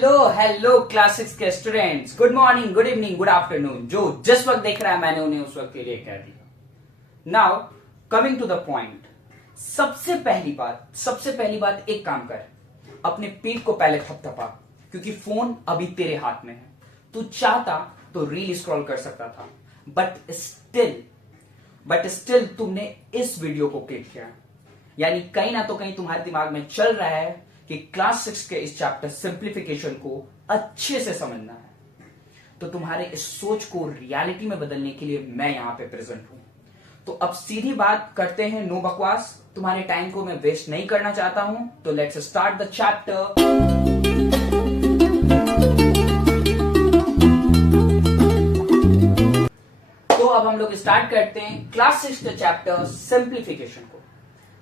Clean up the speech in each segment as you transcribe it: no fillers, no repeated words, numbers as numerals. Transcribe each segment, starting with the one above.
Hello class 6 के students, good morning, good evening, good afternoon. जो जिस वक्त देख रहा है मैंने उन्हें उस वक्त के लिए कह दिया। Now coming to the point. सबसे पहली बात एक काम कर, अपने पीठ को पहले थपथपा, क्योंकि फोन अभी तेरे हाथ में है। तू चाहता तो रील स्क्रॉल कर सकता था, बट स्टिल तुमने इस वीडियो को क्लिक किया, यानी कहीं ना तो कहीं तुम्हारे दिमाग में चल रहा है कि क्लास 6 के इस चैप्टर सिंप्लीफिकेशन को अच्छे से समझना है। तो तुम्हारे इस सोच को रियलिटी में बदलने के लिए मैं यहां पे प्रेजेंट हूं। तो अब सीधी बात करते हैं, नो बकवास। तुम्हारे टाइम को मैं वेस्ट नहीं करना चाहता हूं, तो लेट्स स्टार्ट द चैप्टर। तो अब हम लोग स्टार्ट करते हैं क्लास 6 के चैप्टर सिंप्लीफिकेशन को।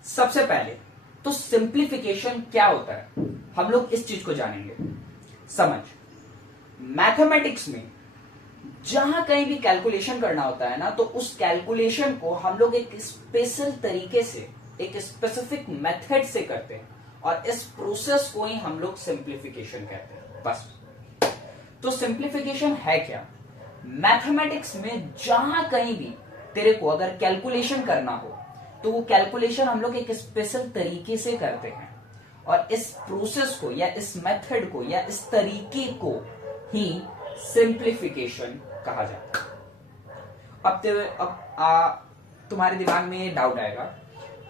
सबसे पहले तो सिंप्लीफिकेशन क्या होता है, हम लोग इस चीज को जानेंगे। समझ, मैथमेटिक्स में जहां कहीं भी कैलकुलेशन करना होता है ना, तो उस कैलकुलेशन को हम लोग एक स्पेशल तरीके से, एक स्पेसिफिक मेथड से करते हैं, और इस प्रोसेस को ही हम लोग सिंप्लीफिकेशन कहते हैं। बस। तो सिंप्लीफिकेशन है क्या? मैथमेटिक्स में जहां कहीं भी तेरे को अगर कैलकुलेशन करना हो, तो वो कैलकुलेशन हम लोग एक स्पेशल तरीके से करते हैं, और इस प्रोसेस को या इस मेथड को या इस तरीके को ही सिंप्लीफिकेशन कहा जाता है। अब तुम्हारे दिमाग में ये डाउट आएगा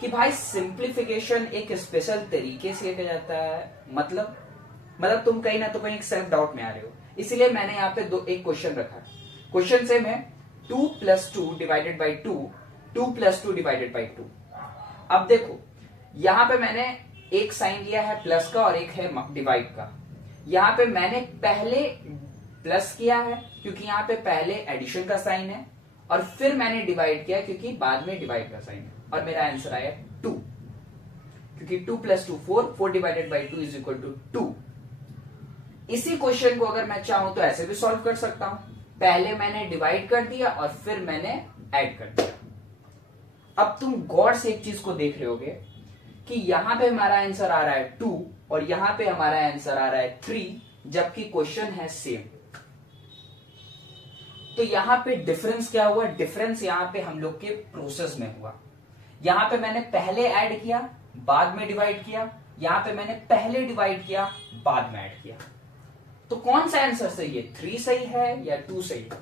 कि भाई सिंप्लीफिकेशन एक स्पेशल तरीके से किया जाता है, मतलब तुम कहीं ना तो कहीं एक सेल्फ डाउट में आ रहे हो। इसीलिए मैंने यहाँ पे एक क्वेश्चन रखा। क्वेश्चन से मैं 2 + 2 डिवाइडेड बाई 2, 2 + 2 डिवाइडेड बाई 2। अब देखो, यहां पे मैंने एक साइन लिया है प्लस का और एक है डिवाइड का। यहां पे मैंने पहले प्लस किया है क्योंकि यहां पे पहले एडिशन का साइन है, और फिर मैंने डिवाइड किया क्योंकि बाद में डिवाइड का साइन है, और मेरा आंसर आया 2, क्योंकि 2 + 2 4, 4 डिवाइडेड बाई 2 = 2। इसी क्वेश्चन को अगर मैं चाहूं तो ऐसे भी सॉल्व कर सकता हूं। पहले मैंने डिवाइड कर दिया और फिर मैंने ऐड कर दिया। अब तुम गौर से एक चीज को देख रहे होगे कि यहां पे हमारा आंसर आ रहा है 2 और यहां पे हमारा आंसर आ रहा है 3, जबकि क्वेश्चन है सेम। तो यहां पे डिफरेंस क्या हुआ? डिफरेंस यहां पे हम लोग के प्रोसेस में हुआ। यहां पे मैंने पहले ऐड किया, बाद में डिवाइड किया। यहां पे मैंने पहले डिवाइड किया, बाद में ऐड किया। तो कौन सा आंसर सही है? 3 सही है या 2 सही है?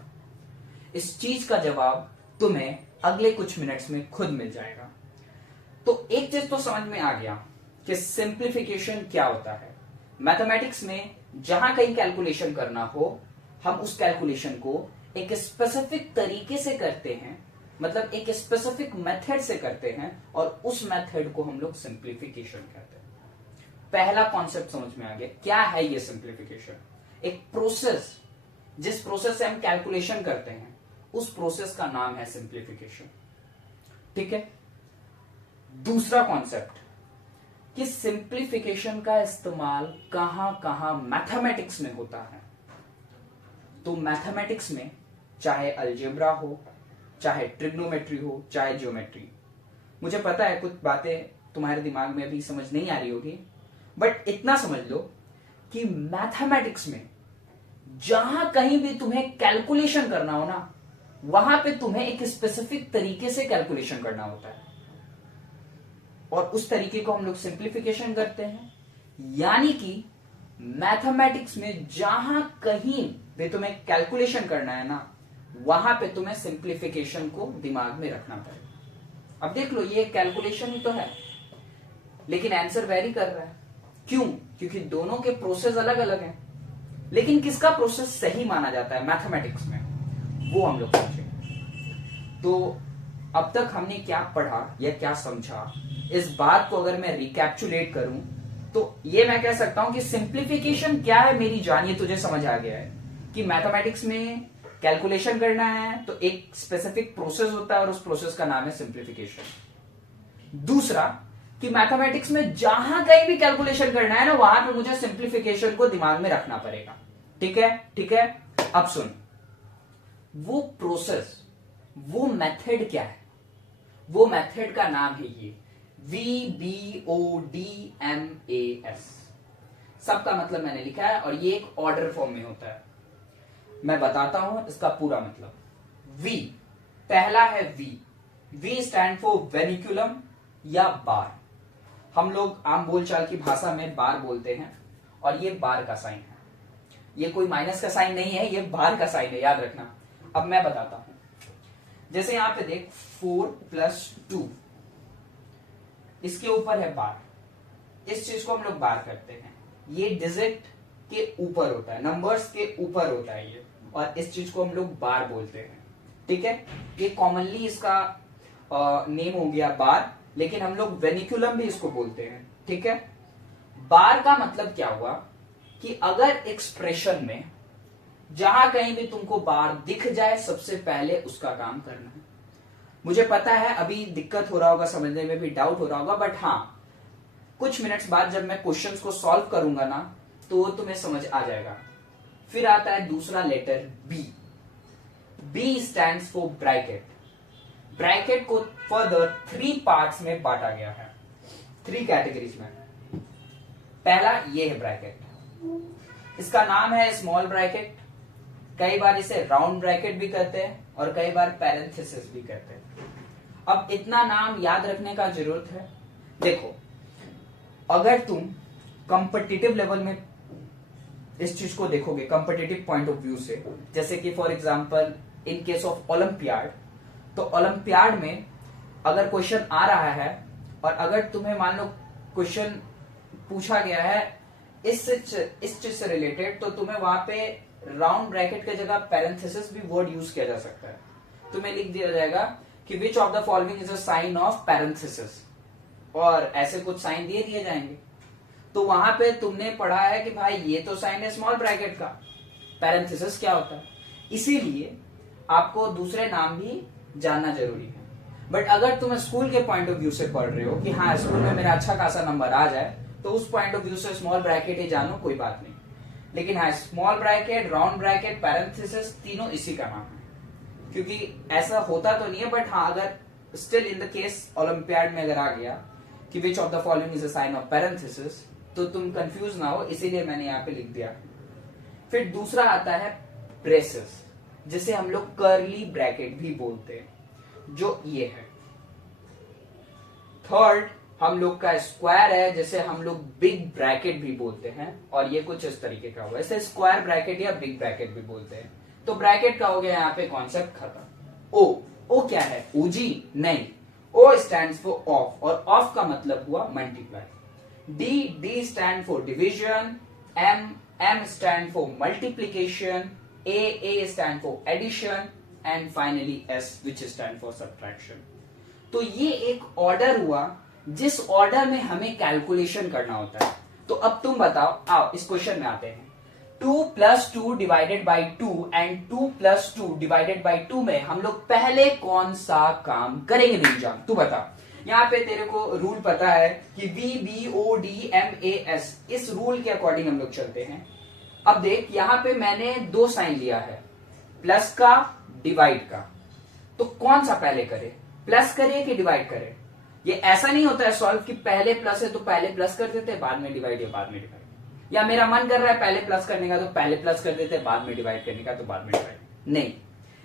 इस चीज का जवाब तुम्हें अगले कुछ मिनट्स में खुद मिल जाएगा। तो एक चीज तो समझ में आ गया कि सिंप्लीफिकेशन क्या होता है। मैथमेटिक्स में जहां कहीं कैलकुलेशन करना हो, हम उस कैलकुलेशन को एक स्पेसिफिक तरीके से करते हैं, मतलब एक स्पेसिफिक मेथड से करते हैं, और उस मेथड को हम लोग सिंप्लीफिकेशन कहते हैं। पहला कॉन्सेप्ट समझ में आ गया। क्या है ये सिंप्लीफिकेशन? एक प्रोसेस, जिस प्रोसेस से हम कैलकुलेशन करते हैं, उस प्रोसेस का नाम है सिंप्लीफिकेशन। ठीक है। दूसरा कॉन्सेप्ट कि सिंप्लीफिकेशन का इस्तेमाल कहां कहां मैथमेटिक्स में होता है। तो मैथमेटिक्स में चाहे अलजेब्रा हो, चाहे ट्रिग्नोमेट्री हो, चाहे ज्योमेट्री। मुझे पता है कुछ बातें तुम्हारे दिमाग में अभी समझ नहीं आ रही होगी, बट इतना समझ लो कि मैथमेटिक्स में जहां कहीं भी तुम्हें कैलकुलेशन करना हो ना, वहां पे तुम्हें एक स्पेसिफिक तरीके से कैलकुलेशन करना होता है, और उस तरीके को हम लोग सिंप्लीफिकेशन करते हैं। यानी कि मैथमेटिक्स में जहां कहीं भी तुम्हें कैलकुलेशन करना है ना, वहां पे तुम्हें सिंप्लीफिकेशन को दिमाग में रखना पड़ेगा। अब देख लो, ये कैलकुलेशन ही तो है, लेकिन आंसर वेरी कर रहा है। क्यों? क्योंकि दोनों के प्रोसेस अलग अलग हैं। लेकिन किसका प्रोसेस सही माना जाता है मैथमेटिक्स में, वो हम लोग समझेंगे। तो अब तक हमने क्या पढ़ा या क्या समझा, इस बात को अगर मैं रिकैप्चुलेट करूं, तो ये मैं कह सकता हूं कि सिंप्लीफिकेशन क्या है मेरी जान, ये तुझे समझ आ गया है कि मैथमेटिक्स में कैलकुलेशन करना है तो एक स्पेसिफिक प्रोसेस होता है, और उस प्रोसेस का नाम है सिंप्लीफिकेशन। दूसरा कि मैथमेटिक्स में जहां कहीं भी कैलकुलेशन करना है ना, वहां पे मुझे सिंप्लीफिकेशन को दिमाग में रखना पड़ेगा। ठीक है? ठीक है। अब सुन, वो प्रोसेस, वो मेथड क्या है? वो मेथड का नाम है ये VBODMAS, सबका मतलब मैंने लिखा है और ये एक ऑर्डर फॉर्म में होता है। मैं बताता हूं इसका पूरा मतलब। वी, पहला है वी। वी स्टैंड फॉर वेनिकुलम या बार। हम लोग आम बोलचाल की भाषा में बार बोलते हैं और ये बार का साइन है। ये कोई माइनस का साइन नहीं है, ये बार का साइन है, याद रखना। अब मैं बताता हूं, जैसे यहां पे देख 4+2, इसके ऊपर है बार। इस चीज को हम लोग बार करते हैं। ये डिजिट के ऊपर होता है, नंबर्स के ऊपर होता है ये, और इस चीज को हम लोग बार बोलते हैं। ठीक है, ये कॉमनली इसका नेम हो गया बार, लेकिन हम लोग वेनिकुलम भी इसको बोलते हैं। ठीक है, बार का मतलब क्या हुआ कि अगर एक्सप्रेशन में जहां कहीं भी तुमको बार दिख जाए, सबसे पहले उसका काम करना है। मुझे पता है अभी दिक्कत हो रहा होगा, समझने में भी डाउट हो रहा होगा, बट हाँ, कुछ मिनट्स बाद जब मैं क्वेश्चंस को सॉल्व करूंगा ना, तो तुम्हें समझ आ जाएगा। फिर आता है दूसरा letter B. B stands for bracket. Bracket को फर्दर 3 पार्ट्स में बांटा गया है, 3 कैटेगरीज में। पहला ये है ब्रैकेट, इसका नाम है स्मॉल ब्रैकेट। कई बार इसे राउंड ब्रैकेट भी कहते हैं और कई बार पैरेंथेसिस भी कहते हैं। अब इतना नाम याद रखने का जरूरत है। देखो, अगर तुम कॉम्पिटिटिव लेवल में इस चीज को देखोगे, कॉम्पिटिटिव पॉइंट ऑफ व्यू से, जैसे कि for example in case of olympiad, तो ओलंपियाड में अगर क्वेश्चन आ रहा है और अगर तुम्हें मान लो क्वेश्चन पूछा गया है इस चीज से रिलेटेड, तो तुम्हें वहां पे राउंड ब्रैकेट की जगह पैरेंथेसिस भी वर्ड यूज किया जा सकता है। तुम्हें लिख दिया जाएगा कि which of the following is a sign of parenthesis, और ऐसे कुछ साइन दिए जाएंगे। तो वहां पे तुमने पढ़ा है कि भाई ये तो साइन है स्मॉल ब्रैकेट का, पैरेंथेसिस क्या होता है। इसीलिए आपको दूसरे नाम भी जानना जरूरी है। बट अगर तुम स्कूल के पॉइंट ऑफ व्यू से पढ़ रहे हो कि हाँ स्कूल में मेरा अच्छा खासा नंबर आ जाए, तो उस पॉइंट ऑफ व्यू से स्मॉल ब्रैकेट ही जानो, कोई बात नहीं। लेकिन हाँ, small bracket, round bracket, parenthesis, तीनों इसी का नाम है। क्योंकि ऐसा होता तो नहीं है, बट हाँ अगर still in the case olympiad में अगर आ गया कि which of the following is a sign of parenthesis, तो तुम कंफ्यूज ना हो, इसीलिए मैंने यहाँ पे लिख दिया। फिर दूसरा आता है ब्रेसेस, जिसे हम लोग कर्ली ब्रैकेट भी बोलते हैं, जो ये है। थर्ड हम लोग का स्क्वायर है, जिसे हम लोग बिग ब्रैकेट भी बोलते हैं, और ये कुछ इस तरीके का हुआ, इसे स्क्वायर ब्रैकेट या बिग ब्रैकेट भी बोलते हैं। तो ब्रैकेट का हो गया यहाँ पे कॉन्सेप्ट खत्म। ओ क्या है? ओजी नहीं, ओ स्टैंड्स फॉर ऑफ, और ऑफ का मतलब हुआ multiply. D stand for division, M stand for multiplication, A stand for addition, and finally S which stand for subtraction. तो ये एक ऑर्डर हुआ जिस ऑर्डर में हमें कैलकुलेशन करना होता है। तो अब तुम बताओ, आओ इस क्वेश्चन में आते हैं। 2+2 divided by 2 and 2+2 divided by 2 में हम लोग पहले कौन सा काम करेंगे? नहीं जान, तू बता। यहाँ पे तेरे को रूल पता है कि VBODMAS, इस रूल के अकॉर्डिंग हम लोग चलते हैं। अब देख, यहाँ पे मैंने 2 साइन लिया है, प्लस का, डिवाइड का। तो कौन सा पहले करे, प्लस करे कि डिवाइड करे? ये ऐसा नहीं होता है सॉल्व कि पहले प्लस है तो पहले प्लस कर देते, बाद में डिवाइड, या बाद में डिवाइड, या मेरा मन कर रहा है पहले प्लस करने का तो पहले प्लस कर देते, बाद में डिवाइड करने का तो बाद में डिवाइड। नहीं,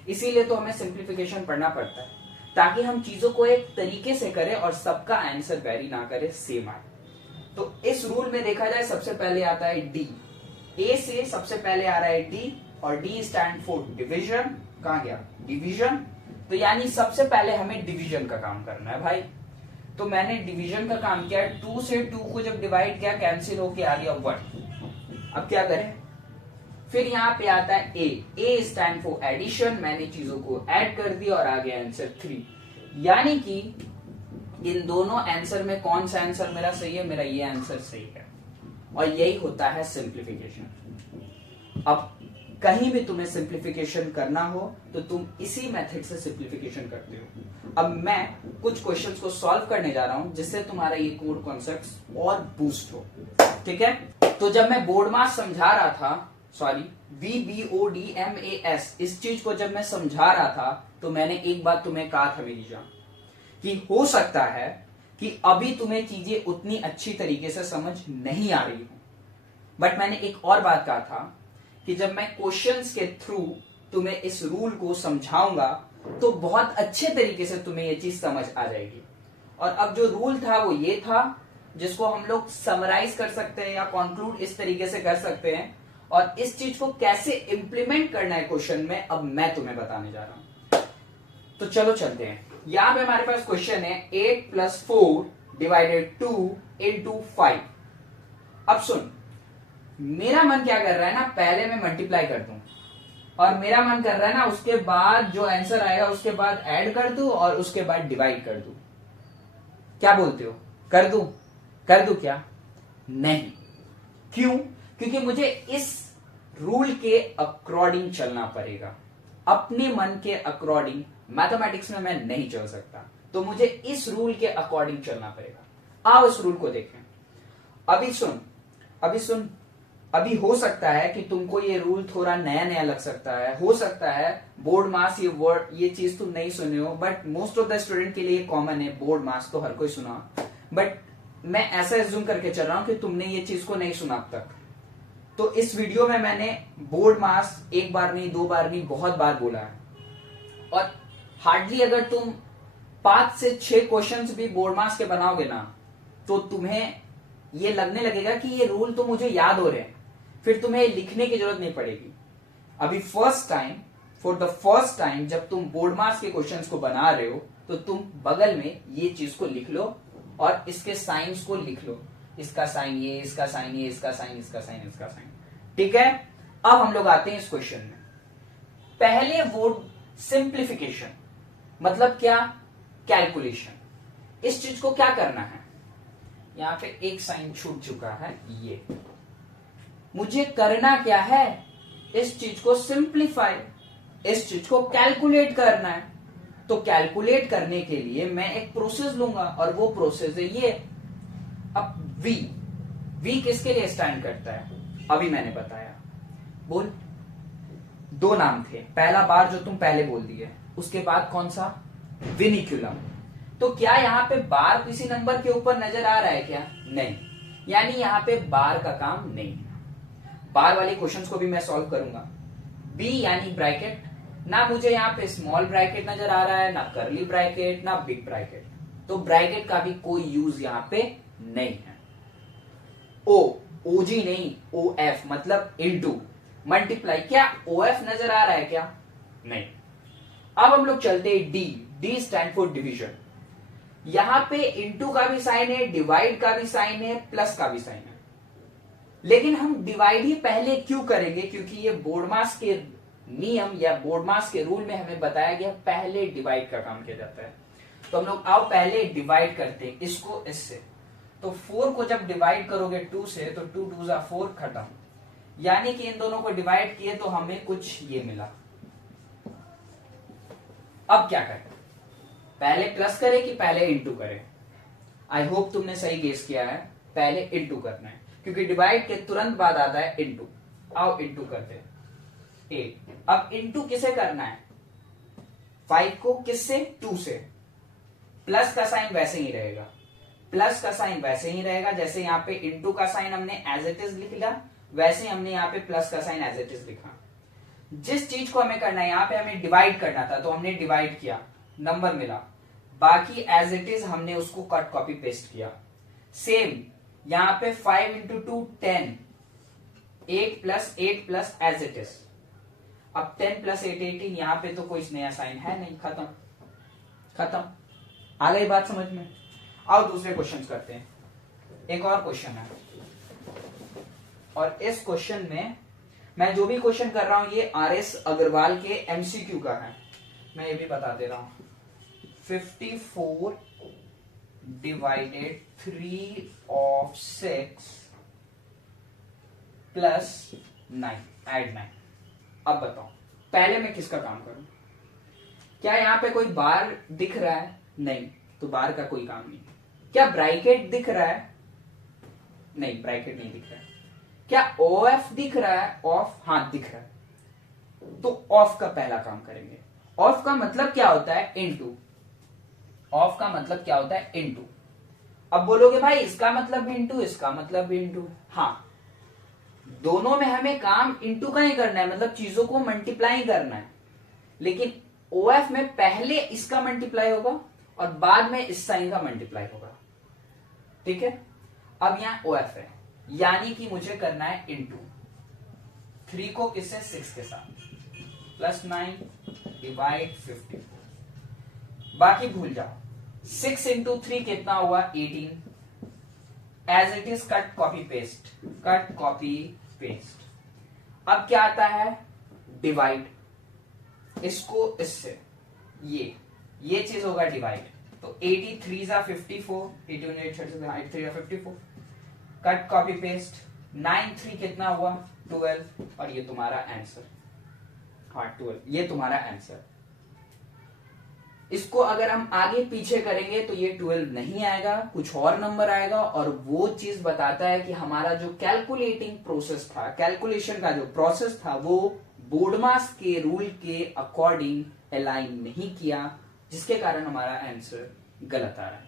इसीलिए तो हमें सिंप्लीफिकेशन पढ़ना पड़ता है, ताकि हम चीजों को एक तरीके से करें और सबका आंसर वेरी ना करे, सेम आए। तो इस रूल में देखा जाए, सबसे पहले आता है डी। ए से सबसे पहले आ रहा है डी, और डी स्टैंड फॉर डिविजन। कहां गया? डिवीजन। तो यानी सबसे पहले हमें डिवीजन का काम करना है भाई। तो मैंने डिवीजन का काम किया, 2 से 2 को जब डिवाइड किया, कैंसिल होके आ गया 1। अब क्या करें? फिर यहाँ पे आता है ए स्टैंड फॉर एडिशन। मैंने चीजों को ऐड कर दिया और आ गया आंसर 3। यानी कि इन दोनों आंसर में कौन सा आंसर मेरा सही है? मेरा ये आंसर सही है, और यही होता है सिंप्लीफिकेशन। अब कहीं भी तुम्हें सिंप्लीफिकेशन करना हो तो तुम इसी मेथड से सिंप्लीफिकेशन करते हो। अब मैं कुछ क्वेश्चंस को सॉल्व करने जा रहा हूं, जिससे तुम्हारा ये कोड कॉन्सेप्ट्स और बूस्ट हो। ठीक है, तो जब मैं बोर्ड मास समझा रहा था, सॉरी VBODMAS, इस चीज को जब मैं समझा रहा था, तो मैंने एक बात तुम्हें कहा था मेरी जान, कि हो सकता है कि अभी तुम्हें चीजें उतनी अच्छी तरीके से समझ नहीं आ रही हो। बट मैंने एक और बात कहा था कि जब मैं क्वेश्चंस के थ्रू तुम्हें इस रूल को समझाऊंगा तो बहुत अच्छे तरीके से तुम्हें ये चीज समझ आ जाएगी। और अब जो रूल था वो ये था, जिसको हम लोग समराइज कर सकते हैं या कंक्लूड इस तरीके से कर सकते हैं, और इस चीज को कैसे इंप्लीमेंट करना है क्वेश्चन में अब मैं तुम्हें बताने जा रहा हूं। तो चलो चलते हैं। यहां पे हमारे पास क्वेश्चन है 8 + 4 / 2 × 5। अब सुन, मेरा मन क्या कर रहा है ना, पहले मैं मल्टीप्लाई कर दूं, और मेरा मन कर रहा है ना उसके बाद जो आंसर आएगा उसके बाद ऐड कर दूं और उसके बाद डिवाइड कर दूं। क्या बोलते हो, कर दूं? कर दूं क्या? नहीं। क्यों? क्योंकि मुझे इस रूल के अकॉर्डिंग चलना पड़ेगा। अपने मन के अकॉर्डिंग मैथमेटिक्स में मैं नहीं चल सकता, तो मुझे इस रूल के अकॉर्डिंग चलना पड़ेगा। आओ इस रूल को देखें। अभी सुन, अभी हो सकता है कि तुमको ये रूल थोड़ा नया नया लग सकता है, हो सकता है बोर्ड मास ये चीज तुम नहीं सुने हो, but most of the student के लिए कॉमन है। बोर्ड मास तो हर कोई सुना, बट मैं ऐसा एज्यूम करके चल रहा हूं कि तुमने ये चीज को नहीं सुना अब तक। तो इस वीडियो में मैंने बोर्ड मास एक बार नहीं, दो बार नहीं, बहुत बार बोला है। और हार्डली अगर तुम 5 से 6 क्वेश्चंस भी बोर्ड मास के बनाओगे ना, तो तुम्हें ये लगने लगेगा कि ये रूल तो मुझे याद हो रहे हैं, फिर तुम्हें लिखने की जरूरत नहीं पड़ेगी। अभी फॉर द फर्स्ट टाइम जब तुम बोर्ड मास के क्वेश्चंस को बना रहे हो, तो तुम बगल में ये चीज को लिख लो और इसके साइंस को लिख लो। इसका साइन ये, इसका साइन ये, इसका साइन, इसका साइन, इसका साइन। ठीक है, अब हम लोग आते हैं इस क्वेश्चन में। पहले वर्ड सिंप्लीफिकेशन, मतलब क्या? कैलकुलेशन। इस चीज को क्या करना है, यहां पे एक साइन छूट चुका है, ये मुझे करना क्या है? इस चीज को सिंप्लीफाई, इस चीज को कैलकुलेट करना है। तो कैलकुलेट करने के लिए मैं एक प्रोसेस लूंगा और वो प्रोसेस है ये। अब वी किसके लिए स्टैंड करता है? अभी मैंने बताया। बोल, 2 नाम थे। पहला बार जो तुम पहले बोल दिए, उसके बाद कौन सा? विनिकुलम। तो क्या यहाँ पे बार किसी नंबर के ऊपर नजर आ रहा है क्या? नहीं, यानी यहाँ पे बार का काम नहीं है। बार वाले क्वेश्चंस को भी मैं सॉल्व करूंगा। बी यानी ब्रैकेट, ना मुझे यहाँ पे स्मॉल ब्रैकेट नजर आ रहा है, ना करली ब्रैकेट, ना बिग ब्रैकेट, तो ब्रैकेट का भी कोई यूज यहाँ पे नहीं है। ओजी नहीं, ओएफ मतलब इनटू, मल्टीप्लाई। क्या ओएफ नजर आ रहा है क्या? नहीं। अब हम लोग चलते हैं डी स्टैंड फॉर डिवीजन। यहां पे इनटू का भी साइन है, डिवाइड का भी साइन है, प्लस का भी साइन है। लेकिन हम डिवाइड ही पहले क्यों करेंगे? क्योंकि ये बोर्ड मास के नियम या बोर्ड मास के रूल में हमें बताया गया पहले डिवाइड का काम किया जाता है। तो हम लोग आओ पहले डिवाइड करते हैं इसको इससे। तो 4 को जब डिवाइड करोगे 2 से, तो 2 2 जा 4, खत्म। यानी कि इन दोनों को डिवाइड किए तो हमें कुछ ये मिला। अब क्या करें? पहले प्लस करें कि पहले इंटू करें? आई होप तुमने सही गेस किया है, पहले इंटू करना है, क्योंकि डिवाइड के तुरंत बाद आता है इंटू। आओ इंटू करते हैं 8। अब इंटू किसे करना है? 5 को किससे? 2 से। प्लस का साइन वैसे ही रहेगा, प्लस का साइन वैसे ही रहेगा। जैसे यहाँ पे इंटू का साइन हमने एज इट इज लिख लिया, वैसे हमने यहाँ पे प्लस का साइन एज इट इज लिखा। जिस चीज को हमें करना है, यहाँ पे हमें डिवाइड करना था, तो हमने डिवाइड किया, नंबर मिला, बाकी एज इट इज हमने उसको कट कॉपी पेस्ट किया। सेम यहां पे 5 × 2 10, 8 + 8 + एज इट इज। अब 10 + 8 18, यहां पे तो कोई नया साइन है नहीं, खत्म। आ गई बात समझ में? आओ दूसरे क्वेश्चन करते हैं। एक और क्वेश्चन है, और इस क्वेश्चन में मैं जो भी क्वेश्चन कर रहा हूं ये RS अग्रवाल के MCQ का है। मैं ये भी बता दे रहा हूं। 54 / 3 of 6 + 9, ऐड 9। अब बताओ पहले मैं किसका काम करूं? क्या यहां पे कोई बार दिख रहा है? नहीं, तो बार का कोई काम नहीं। क्या ब्रैकेट दिख रहा है? नहीं, ब्रैकेट नहीं दिख रहा है। क्या OF दिख रहा है? ऑफ, हाँ दिख रहा है, तो ऑफ का पहला काम करेंगे। ऑफ का मतलब क्या होता है? इनटू। ऑफ का मतलब क्या होता है? इनटू। अब बोलोगे भाई इसका मतलब भी इनटू, इसका मतलब भी इनटू। हाँ, दोनों में हमें काम इंटू का ही करना है, मतलब चीजों को मल्टीप्लाई करना है, लेकिन OF में पहले इसका मल्टीप्लाई होगा और बाद में इस साइन का मल्टीप्लाई होगा। ठीक है, अब यहां OF है, यानी कि मुझे करना है इंटू 3 को किससे, 6 के साथ, +9 डिवाइड 54, बाकी भूल जाओ। 6 इंटू 3 कितना हुआ, 18, as it is cut copy paste, cut copy paste. अब क्या आता है, डिवाइड, इसको इससे, ये चीज होगा डिवाइड, तो 83 जा 54, 83 54, कट कॉपी पेस्ट, 9 3 कितना हुआ, 12, और ये तुम्हारा आंसर, हाँ 12, ये तुम्हारा आंसर। इसको अगर हम आगे पीछे करेंगे तो ये 12 नहीं आएगा, कुछ और नंबर आएगा, और वो चीज बताता है कि हमारा जो कैलकुलेटिंग प्रोसेस था, कैलकुलेशन का जो प्रोसेस था, वो बोर्डमास के रूल के अकॉर्डिंग अलाइन नहीं किया, जिसके कारण हमारा आंसर गलत आ रहा है।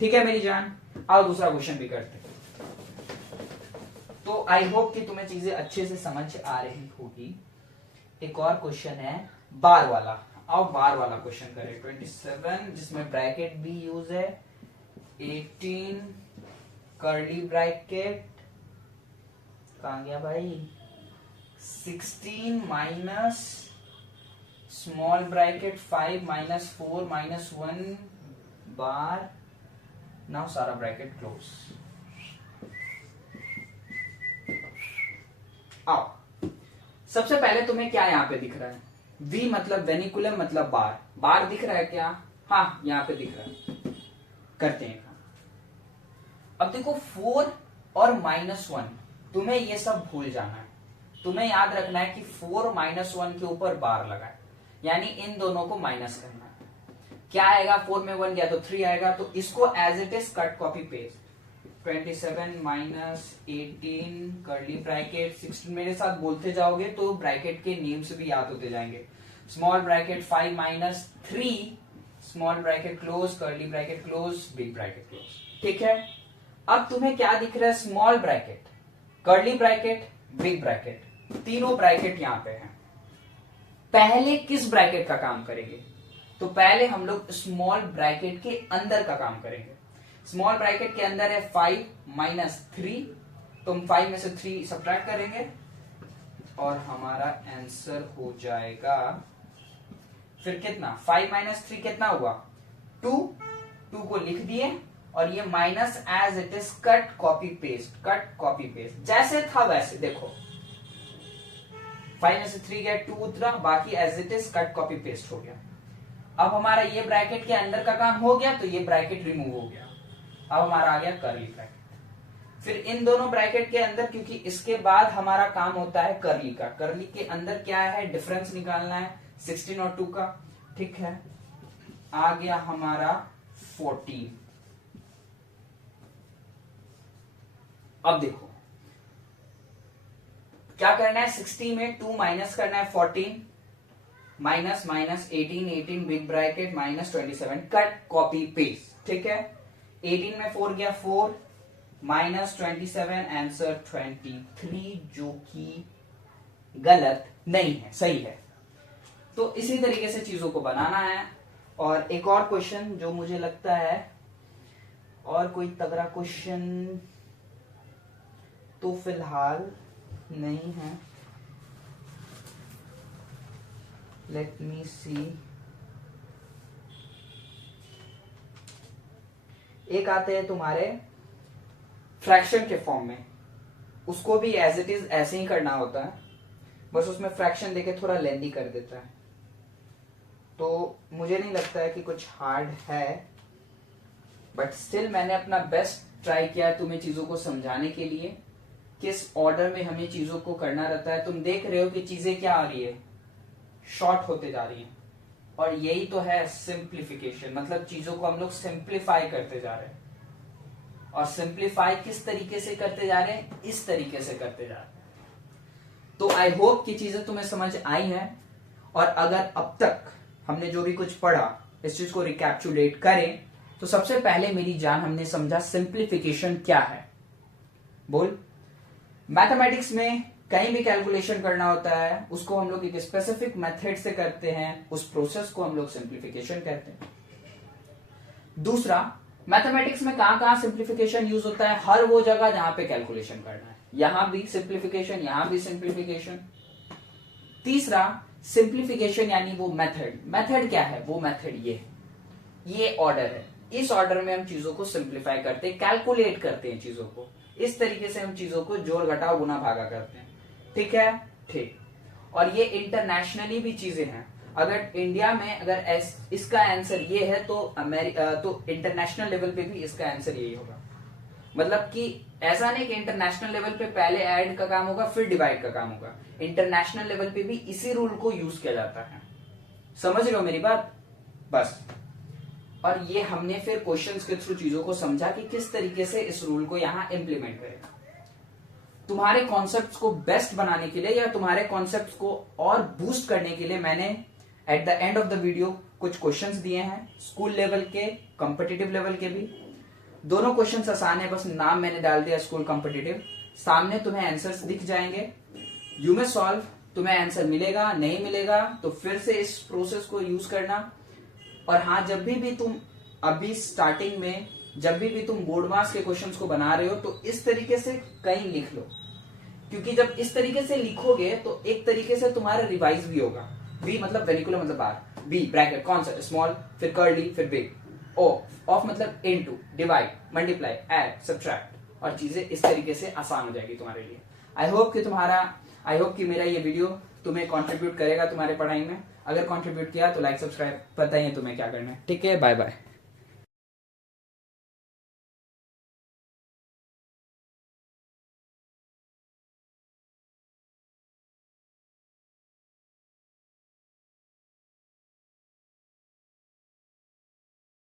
ठीक है मेरी जान, आओ दूसरा क्वेश्चन भी करते हैं। तो आई होप कि तुम्हें चीजें अच्छे से समझ आ रही होगी। एक और क्वेश्चन है बार वाला, आओ बार वाला क्वेश्चन करें। 27 जिसमें ब्रैकेट भी यूज है, 18 कर्ली ब्रैकेट, कहां गया भाई, 16 minus small bracket 5 minus 4 minus 1 बार, नाउ सारा ब्रैकेट क्लोज। आओ, सबसे पहले तुम्हें क्या यहां पे दिख रहा है, V मतलब वेनिकुलम मतलब बार, बार दिख रहा है क्या, हाँ यहां पे दिख रहा है, करते हैं। अब देखो 4 और -1, तुम्हें ये सब भूल जाना है, तुम्हें याद रखना है कि 4 -1 के ऊपर बार लगा है, यानी इन दोनों को माइनस करना है। क्या आएगा, 4 में 1 गया तो 3 आएगा, तो इसको as it is cut copy paste, 27 minus 18 curly bracket 16, मेरे साथ बोलते जाओगे तो ब्रैकेट के नेम्स भी याद होते जाएंगे। Small bracket 5 minus 3, small bracket close, curly bracket close, big bracket close. ठीक है, अब तुम्हें क्या दिख रहा है, small bracket, curly bracket, big bracket, तीनों ब्रैकेट यहां पे हैं। पहले किस ब्रैकेट का काम करेंगे, तो पहले हम लोग स्मॉल ब्रैकेट के अंदर का काम करेंगे। स्मॉल ब्रैकेट के अंदर है 5 माइनस 3, तो हम 5 में से 3 सब्ट्रैक्ट करेंगे और हमारा आंसर हो जाएगा, फिर कितना, 5 माइनस 3 कितना हुआ, 2, 2 को लिख दिए, और ये minus as it is cut copy paste, cut copy paste, जैसे था वैसे। देखो 5 में से 3 गया, 2 उतरा, बाकी as it is cut copy paste हो गया। अब हमारा ये ब्रैकेट के अंदर का काम हो गया, तो ये ब्रैकेट रिमूव हो गया। अब हमारा आ गया कर्ली ब्रैकेट। फिर इन दोनों ब्रैकेट के अंदर, क्योंकि इसके बाद हमारा काम होता है कर्ली का, कर्ली के अंदर क्या है, डिफरेंस निकालना है 16 और 2 का। ठीक है, आ गया हमारा 14। अब देखो क्या करना है, 60 में 2 माइनस करना है 14, minus minus 18, 18 big bracket minus 27, cut copy paste. ठीक है, 18 में 4 गया 4, माइनस 27, आंसर 23, जो कि गलत नहीं है, सही है। तो इसी तरीके से चीजों को बनाना है। और एक और क्वेश्चन जो मुझे लगता है, और कोई तगड़ा क्वेश्चन तो फिलहाल नहीं है, लेट मी सी। एक आते हैं तुम्हारे फ्रैक्शन के फॉर्म में, उसको भी एज इट इज ऐसे ही करना होता है, बस उसमें फ्रैक्शन देके थोड़ा लेंदी कर देता है। तो मुझे नहीं लगता है कि कुछ हार्ड है, बट स्टिल मैंने अपना बेस्ट ट्राई किया है तुम्हें चीजों को समझाने के लिए, किस ऑर्डर में हमें चीजों को करना रहता है। तुम देख रहे हो कि चीजें क्या आ रही है, शॉर्ट होते जा रही है, और यही तो है सिंप्लीफिकेशन, मतलब चीजों को हम लोग सिंप्लीफाई करते जा रहे हैं। और सिंप्लीफाई किस तरीके से करते जा रहे हैं, इस तरीके से करते जा रहे हैं। तो आई होप कि चीजें तुम्हें समझ आई हैं, और अगर अब तक हमने जो भी कुछ पढ़ा इस चीज को रिकैप्चुलेट करें, तो सबसे पहले मेरी जान हमने समझा सिंप्लीफिकेशन क्या है, बोल। मैथमेटिक्स में कहीं भी कैलकुलेशन करना होता है उसको हम लोग एक स्पेसिफिक मेथड से करते हैं, उस प्रोसेस को हम लोग सिंप्लीफिकेशन कहते हैं। दूसरा, मैथमेटिक्स में कहां कहां सिंप्लीफिकेशन यूज होता है? हर वो जगह जहां पे कैलकुलेशन करना है, यहां भी सिंप्लीफिकेशन, यहां भी सिंप्लीफिकेशन। तीसरा, सिंप्लीफिकेशन यानी वो मेथड। मेथड क्या है? वो मेथड ये ऑर्डर है, इस ऑर्डर में हम चीजों को सिंप्लीफाई करते हैं, कैलकुलेट करते हैं चीजों को, इस तरीके से हम चीजों को जोड़ घटाव गुना भागा करते हैं। ठीक है, ठीक। और ये इंटरनेशनली भी चीजें हैं। अगर इंडिया में अगर इसका आंसर ये है तो इंटरनेशनल लेवल पे भी इसका आंसर यही होगा। मतलब कि ऐसा नहीं कि इंटरनेशनल लेवल पे पहले ऐड का काम होगा फिर डिवाइड का काम होगा, इंटरनेशनल लेवल पे भी इसी रूल को यूज किया जाता है। समझ रहे हो मेरी बात? बस। और ये हमने फिर क्वेश्चंस के थ्रू चीजों को समझा कि किस तरीके से इस रूल को यहां इंप्लीमेंट करें। तुम्हारे कॉन्सेप्ट्स को बेस्ट बनाने के लिए या तुम्हारे कॉन्सेप्ट्स को और बूस्ट करने के लिए मैंने at the end of the video कुछ क्वेश्चंस दिए हैं, स्कूल लेवल के, कॉम्पिटिटिव लेवल के भी। दोनों क्वेश्चंस आसान है, बस नाम मैंने डाल दिया स्कूल कॉम्पिटिटिव। सामने तुम्हें आंसर्स दिख जाएंगे, यू में सॉल्व। तुम्हें आंसर मिलेगा नहीं मिलेगा तो फिर से इस प्रोसेस को यूज करना। और हाँ, जब भी तुम अभी स्टार्टिंग में जब भी तुम बोर्ड मार्क्स के क्वेश्चंस को बना रहे हो तो इस तरीके से कहीं लिख लो, क्योंकि जब इस तरीके से लिखोगे तो एक तरीके से तुम्हारा रिवाइज भी होगा। बी मतलब वेरिकुलर मतलब बार, बी ब्रैकेट कौन सा? स्मॉल, फिर कर्ली, फिर बिग। ओ ऑफ मतलब into, divide, multiply, add, subtract, और चीजें इस तरीके से आसान हो जाएगी तुम्हारे लिए। आई होप कि मेरा ये वीडियो तुम्हें कंट्रीब्यूट करेगा तुम्हारे पढ़ाई में। अगर कंट्रीब्यूट किया तो लाइक सब्सक्राइब, पता ही है तुम्हें क्या करना है। ठीक है, बाय बाय।